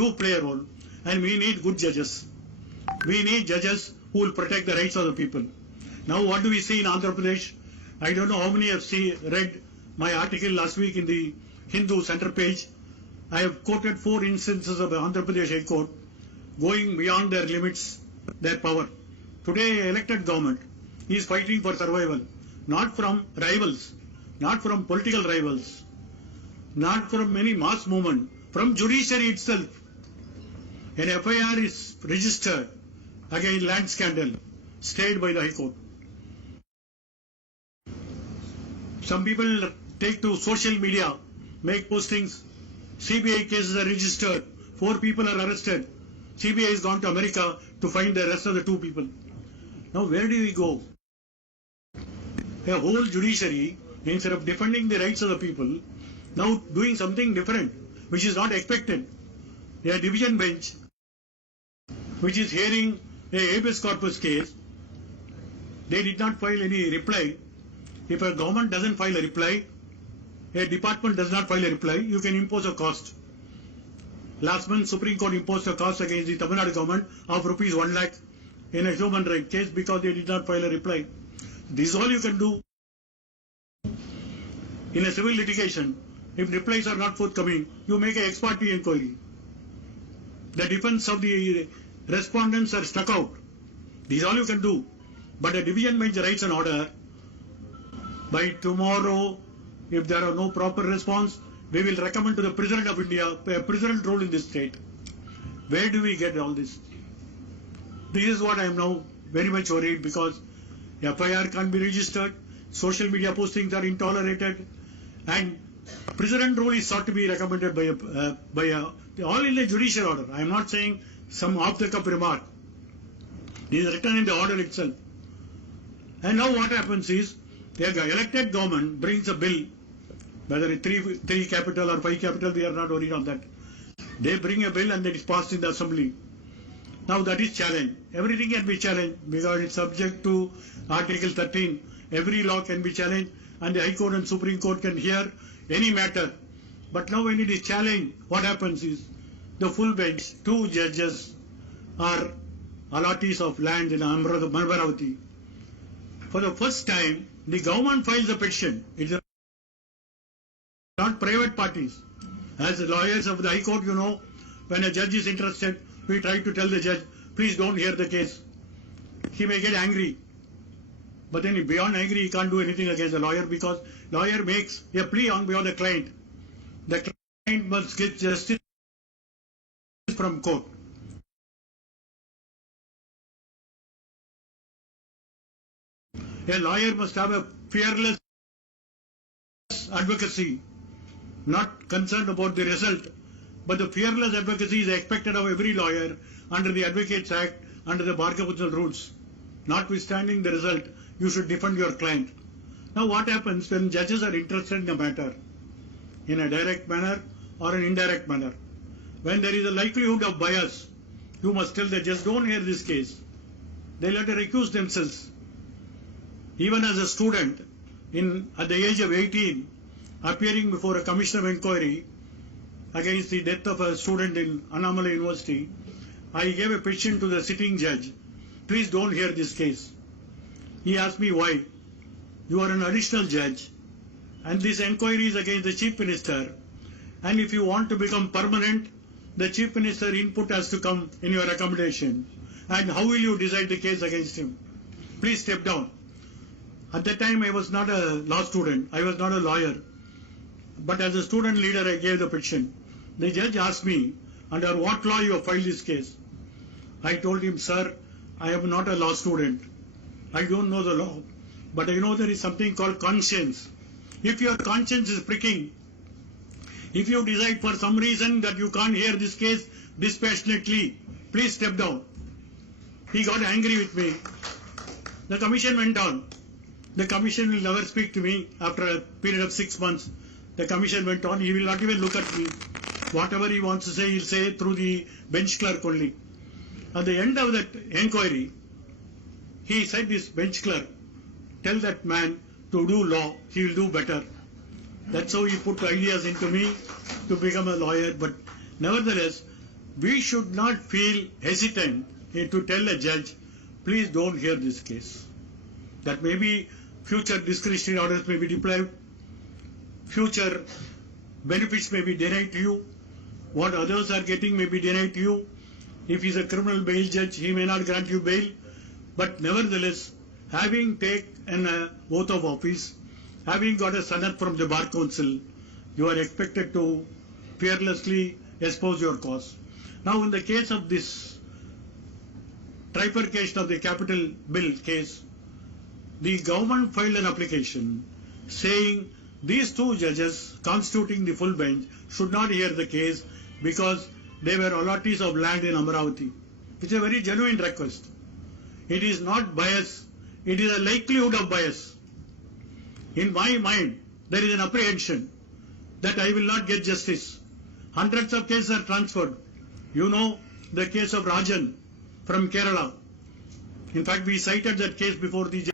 do play a role, and we need good judges. We need judges who will protect the rights of the people. Now, what do we see in Andhra Pradesh? I don't know how many have read my article last week in the Hindu center page. I have quoted 4 instances of the Andhra Pradesh High Court going beyond their limits, their power. Today, elected government is fighting for survival, not from rivals, not from political rivals, not from any mass movement, from judiciary itself. An FIR is registered against land scandal, stayed by the High Court. Some people take to social media, make postings. CBI cases are registered. 4 people are arrested. CBI has gone to America to find the rest of the 2 people. Now where do we go? A whole judiciary, instead of defending the rights of the people, now doing something different, which is not expected. A division bench, which is hearing a habeas corpus case, they did not file any reply. If a government doesn't file a reply, a department does not file a reply, you can impose a cost. Last month, Supreme Court imposed a cost against the Tamil Nadu government of rupees 1 lakh in a human rights case because they did not file a reply. This is all you can do. In a civil litigation, if replies are not forthcoming, you make an ex parte inquiry. The defense of the respondents are struck out. This is all you can do. But a division bench writes an order. By tomorrow, if there are no proper response, we will recommend to the President of India a president role in this state. Where do we get all this? This is what I am now very much worried, because FIR can't be registered, social media postings are intolerated, and president role is sought to be recommended by all in a judicial order. I am not saying some off-the-cuff remark. This is written in the order itself. And now what happens is, the elected government brings a bill, whether it's 3 capital or 5 capital, we are not worried on that. They bring a bill and it is passed in the assembly. Now that is challenged. Everything can be challenged because it's subject to Article 13. Every law can be challenged, and the High Court and Supreme Court can hear any matter. But now when it is challenged, what happens is the full bench, 2 judges are allottees of land in Amaravati. For the first time, the government files a petition. It's not private parties. As the lawyers of the High Court, you know, when a judge is interested, we try to tell the judge, please don't hear the case. He may get angry. But then beyond angry, he can't do anything against the lawyer, because lawyer makes a plea on behalf of the client. The client must get justice from court. A lawyer must have a fearless advocacy, not concerned about the result, but the fearless advocacy is expected of every lawyer under the Advocates Act, under the Bar Council rules. Notwithstanding the result, you should defend your client. Now what happens when judges are interested in a matter in a direct manner or an indirect manner? When there is a likelihood of bias, you must tell the judge, don't hear this case. They later accuse themselves. Even as a student, at the age of 18, appearing before a commission of inquiry against the death of a student in Annamalai University, I gave a petition to the sitting judge. Please don't hear this case. He asked me why. You are an additional judge, and this inquiry is against the Chief Minister, and if you want to become permanent, the Chief Minister input has to come in your accommodation. And how will you decide the case against him? Please step down. At that time, I was not a law student. I was not a lawyer. But as a student leader, I gave the petition. The judge asked me, under what law you have filed this case? I told him, sir, I am not a law student. I don't know the law. But I know there is something called conscience. If your conscience is pricking, if you decide for some reason that you can't hear this case dispassionately, please step down. He got angry with me. The commission went on. The commission will never speak to me after a period of 6 months. The commission went on. He will not even look at me. Whatever he wants to say, he'll say through the bench clerk only. At the end of that inquiry, he said, this bench clerk, tell that man to do law, he will do better. That's how he put ideas into me to become a lawyer. But nevertheless, we should not feel hesitant to tell a judge, please don't hear this case. That maybe future discretionary orders may be deprived, future benefits may be denied to you, what others are getting may be denied to you. If he is a criminal bail judge, he may not grant you bail. But nevertheless, having taken an oath of office, having got a sanad from the Bar Council, you are expected to fearlessly espouse your cause. Now, in the case of this trifurcation of the capital bill case, the government filed an application saying these two judges constituting the full bench should not hear the case because they were allottees of land in Amaravati. It's a very genuine request. It is not bias, it is a likelihood of bias. In my mind, there is an apprehension that I will not get justice. Hundreds of cases are transferred. You know the case of Rajan from Kerala. In fact, we cited that case before the